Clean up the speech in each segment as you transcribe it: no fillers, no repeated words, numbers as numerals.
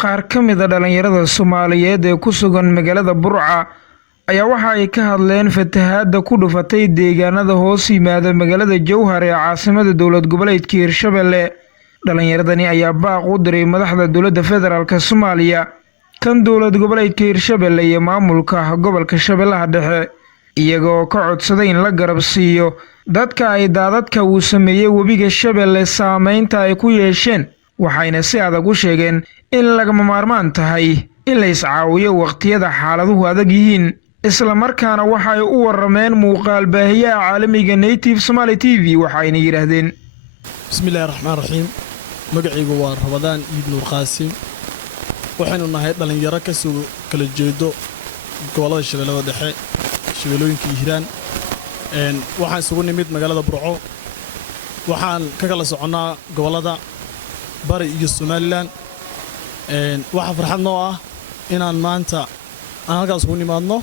qaar ka mid ah dhalinyarada Soomaaliyeed ee ku sugan magaalada Burca ayaa waxa ay ka hadleen fatahaada ku dhufatay deegaanada hoos yimaada magaalada Jowhar ee caasimadda dowlad goboleedka Hirshabelle. Dhalinyaradani ayaa baaq u diray madaxda dowladda federaalka Soomaaliya, kan dowlad goboleedka Hirshabelle iyo maamulka gobolka Shabeellaha Dhexe, iyagoo ka codsaday in la garab siiyo dadka ay daadadka uu sameeyay webiga Shabeelle saameynta ay ku yeesheen, waxayna si adag u sheegeen in lagama maarmaan tahay in la iscaawiyo waqtiyada xaaladuhu adag yihiin. isla markaana waxay u warameen muuqaal baahiyaha caalamiga Native Somali TV waxayna yiraahdeen bismillaahir rahmaanir rahiim magacaygu waa Ramadaan Iid Nuur Qaasim waxaanu nahay dhalinyaro ka soo kala jeedo gobolada Shabeellaha Dhexe shabeellooyinka Hiiraan waxaan isugu nimid magaalada Burco waxaan ka kala soconaa gobolada Bari iyo Somaliland waxa farxad noo ah inaan maanta aan halkaas ugu nimaadno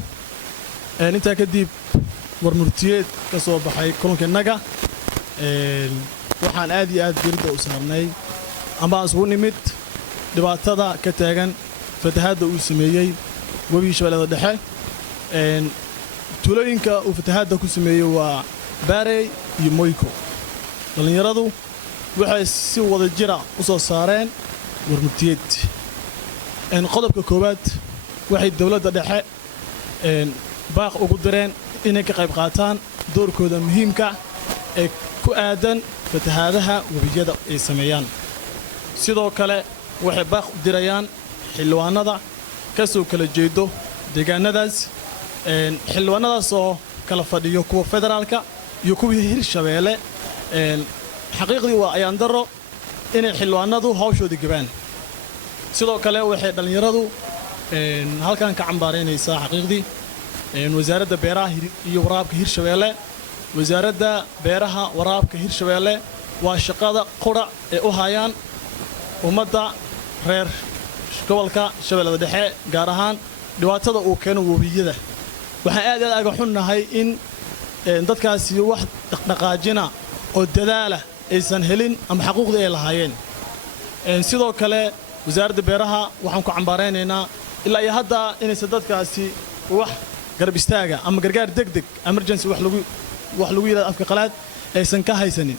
inta kadib warmurtiyeed ka soo baxay kulankenaga waxaan aad iyo aad diirada u saarnay ama isugu nimid dhibaatada ka taagan fatahaada uu sameeyay webiga Shabeellaha Dhexe tuulooyinka uu fatahaada ku sameeyay waa Baarey iyo Moyko. dhalinyaradu waxay si wada jira u soo saareen warmurtiyeed qodobka koowaad waxay dawladda dhexe baaq ugu direen inay ka qayb qaataan doorkooda muhiimka ee ku aadan fatahaadaha webiyada ay sameeyaan. sidoo kale waxay baaq u dirayaan xilwaanada ka soo kala jeedo deegaanadaas xilwaanadaas oo kala fadhiyo kuwa federaalka iyo kuwa Hirshabelle xaqiiqdii waa ayaan daro inay xilwaanadu hawshooda gabaan. sidoo kale waxay dhalinyaradu halkan ka cambaaraynaysaa xaqiiqdii wasaaradda beeraha iyo waraabka Hirshabelle. wasaaradda beeraha waraabka Hirshabelle waa shaqada qura ee u hayaan ummadda reer gobolka Shabeellaha Dhexe gaar ahaan dhibaatada uu keeno webiyada. waxaan aad aga xunnahay in dadkaasi wax dhaqaajina oo dadaala aysan helin ama xuquuqda ay lahaayeen. sidoo kale wasaaradda beeraha waxaan ku cambaaraynaynaa ilaa iyo hadda inaysan dadkaasi wax garab istaaga ama gargaar degdeg emergency wax lagu yiraahdo afka qalaad aysan ka haysanin.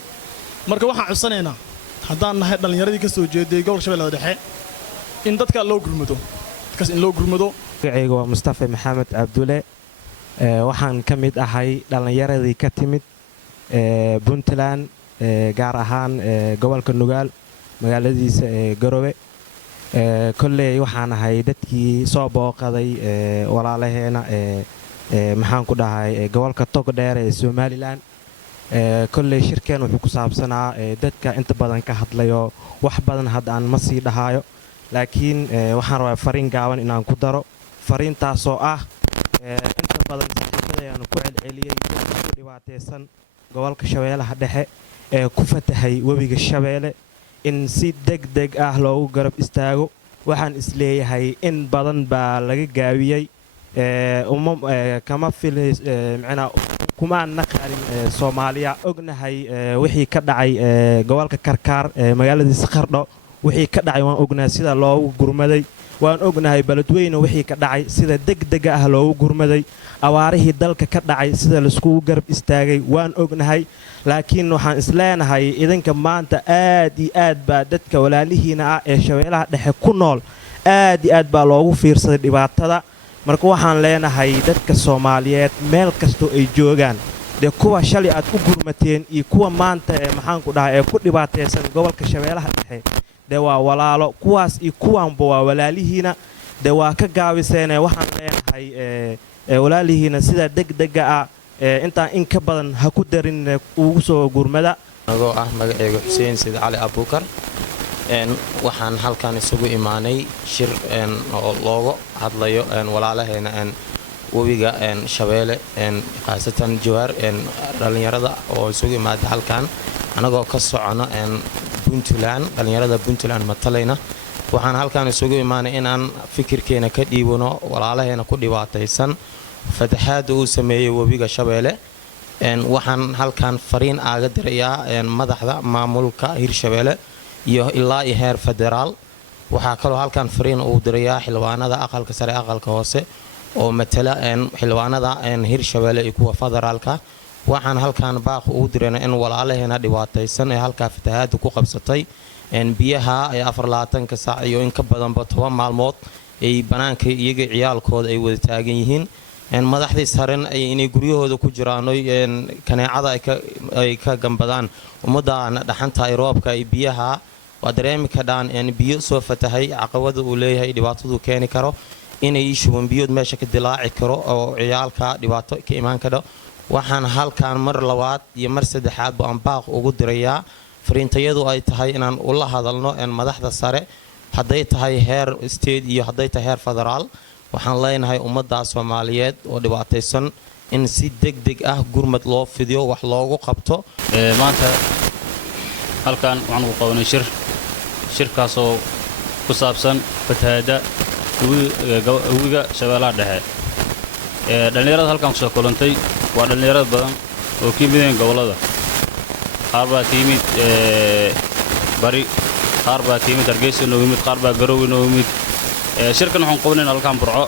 marka waxaan codsanaynaa haddaan nahay dhalinyaradii ka soo jeeday gobolka Shabeellaha Dhexe in dadka loo gurmado magacaygu waa Mustafa Maxamed Abdulle waxaan ka mid ahay dhalinyaradii ka timid Puntland gaar ahaan gobolka Nugaal magaaladiisa Garowe. kolley waxaan ahay dadkii soo booqaday walaalaheena maxaan ku dhahay gobolka Togdheer ee Somaliland. kolley shirkeen wuxuu ku saabsanaa dadka inta badan ka hadlayo wax badan hadda aan ma sii dhahayo, laakiin waxaan rabaa fariin gaaban inaan ku daro. fariintaasoo ah inta badan shirkadayaan ku celceliyay dadka dhibaataysan gobolka Shabeellaha Dhexe ee ku fatahay webiga Shabeelle in si degdeg ah loogu garab istaago. waxaan isleeyahay in badan baa laga gaabiyay kama filays macnaa kuma naqarin Soomaaliya ognahay wixii ka dhacay gobolka Karkaar magaaladiisa Qardho wixii ka dhacay waan ognahay sida loogu gurmaday. waan ognahay Beledweyne wixii ka dhacay sida degdeg ah loogu gurmaday. awaarihii dalka ka dhacay sida la isku garab istaagay waan ognahay. laakiin waxaan isleenahay idinka maanta aad iyo aad baa dadka walaalihiina ah ee Shabeellaha Dhexe ku nool aad iyo aad baa loogu fiirsaday dhibaatada. marka waxaan leenahay dadka Soomaaliyeed meel kasto ay joogaan de kuwa shalay aad u gurmateen iyo kuwa maanta maxaan ku dhahay ku dhibaataysan gobolka Shabeellaha Dhexe de waa walaalo, kuwaas iyo kuwaanba waa walaalihiina de waa ka gaabiseen. waxaan leenahay walaalihiina sida degdega ah intaan in ka badan ha ku darin ugu soo gurmada. anagoo ah magacaygu Xuseen Sid Cali Abuukar waxaan halkan isugu imaanay shir oo looga hadlayo walaalaheena webiga Shabeelle khaasatan Jowhar dhalinyarada oo isugu imaada halkan anagoo ka socono Puntland dhalinyarada Puntland matalayna. waxaan halkan isugu imaanay inaan fikirkeena ka dhiibano walaalaheena ku dhibaataysan fatahaada uu sameeyay webiga Shabeelle. waxaan halkan fariin aaga dirayaa madaxda maamulka Hirshabelle iyo ilaa heer federaal waxaa kaloo halkan fariin uu dirayaa xildhibaanada aqalka sare aqalka hoose oo matala xildhibaanada Hirshabelle iyo kuwa federaalka waxaan halkan baaq ugu dirayna in walaalaheena dhibaataysan ee halka fatahaad ku qabsatay biyaha ay 24 saac iyo in ka badan 10 maalmood ay banaanka iyaga ciyaalkooda ay wada taagan yihiin madaxdii saran ay inay guryahooda ku jiraan oo kaneecada ay ka gambadaan ummadana dhaxanta ay roobka ay biyaha waa dareemi kadaan biyo soo fatahay caqabada uu leeyahay dhibaatadu keeni karo inay shuban biyood meesha ka dilaaci karo oo ciyaalka dhibaato ka imaan karo waxaan halkan mar labaad iyo mar saddexaad baan baaq ugu dirayaa fariintayadu ay tahay inaan ula hadalno madaxda sare haday tahay heer state iyo haday tahay heer federaal waxaan leenahay ummadda Soomaaliyeed oo dhibaataysan in si degdeg ah gurmad loo fidiyo wax loogu qabto maanta halkan waxaan ku qabanay shirkaas oo ku saabsan fatahaada webiga Shabeellaha Dhexe dhalinyarada halkan ku soo kulantay waa dhalinyarada badan oo ka yimid gobolada qaar baa ka yimid bari qaar baa ka yimid Hargeysa oo yimid qaar baa Garowe oo yimid shirkan waxaan qabanay halkan Burco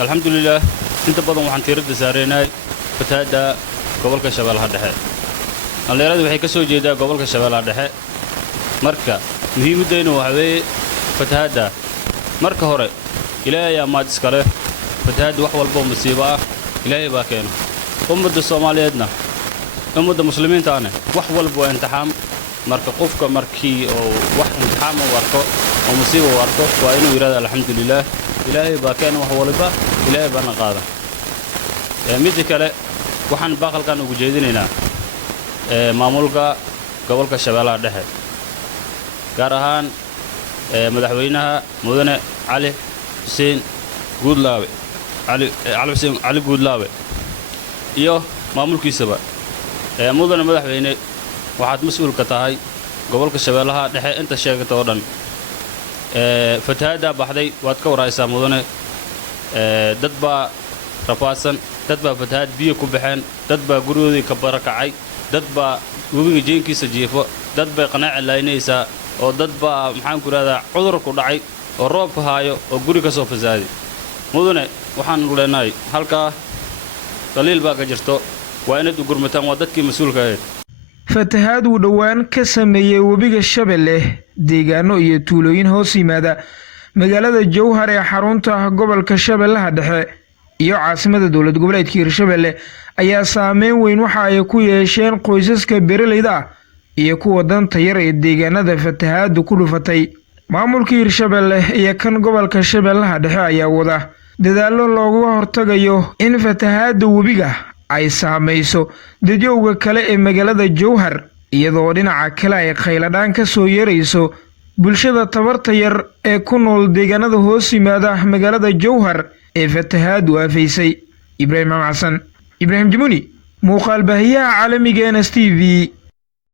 alxamdulillah inta badan waxaan tiirada saareynay fatahaada gobolka Shabeellaha Dhexe dhalinyaradu waxay ka soo jeedaa gobolka Shabeellaha Dhexe marka muhiimadeyna waxa weeye fatahaada marka hore ilaahay ama iskale fatahaada wax walba musiibo ah ilaahay baa keeno ummadda Soomaaliyeedna ummadda muslimiinta ah wax walba waa imtixaan marka qofka markii oo wax imtixaan warko oo musiibo warko waa inuu yiraahdo alxamdulillah ilaahay baa keeno wax walba ilaahay baa qaada mid kale waxaan baaqalkan ugu jeedinaynaa maamulka gobolka Shabeellaha Dhexe gaar ahaan madaxweynaha mudane Ali Xuseen Guudlaawe Ali Guudlaawe iyo maamulkiisaba mudane madaxweyne waxaad mas'uul ka tahay gobolka Shabeellaha Dhexe inta sheegto oo dhan fatahaada baxday waad ka waraysaa mudane dad baa rafaadsan dad baa fatahaad biyo ku baxeen dad baa gurigoodii ka barakacay dad baa webiga jeenkiisa jiifo dad bay qanaac laynaysaa oo dad baa maxaan ku raada cudur ku dhacay oo roob ka haayo oo guri ka soo fasaaday mudane waxaan leenahay halka daliil baa ka jirto waa inaad u gurmataan waa dadkii mas'uulka ahayd fatahaad uu dhawaan ka sameeyay webiga Shabeelle deegaano iyo tuulooyin hoos yimaada magaalada Jowhar ee xarunta gobolka Shabeellaha Dhexe iyo caasimada dawlad goboleedka Hirshabelle ayaa saameyn weyn waxa ay ku yeesheen qoysaska beeraleyda iyo kuwa danta yar ee deegaanada fatahaadu ku dhufatay maamulka Hirshabelle iyo kan gobolka Shabeellaha Dhexe ayaa wada dadaalo looga hortagayo in fatahaada webiga ay saameyso dadweynaha kale ee magaalada Jowhar iyadoo dhinaca kale ay khayladaan ka soo yeerayso bulshada tabarta yar ee ku nool deegaanada hoos yimaada magaalada Jowhar ee fatahaadu afaysay Ibrahim Xasan Ibrahim Jimuni muuqaal baahiyaha caalamiga NSTV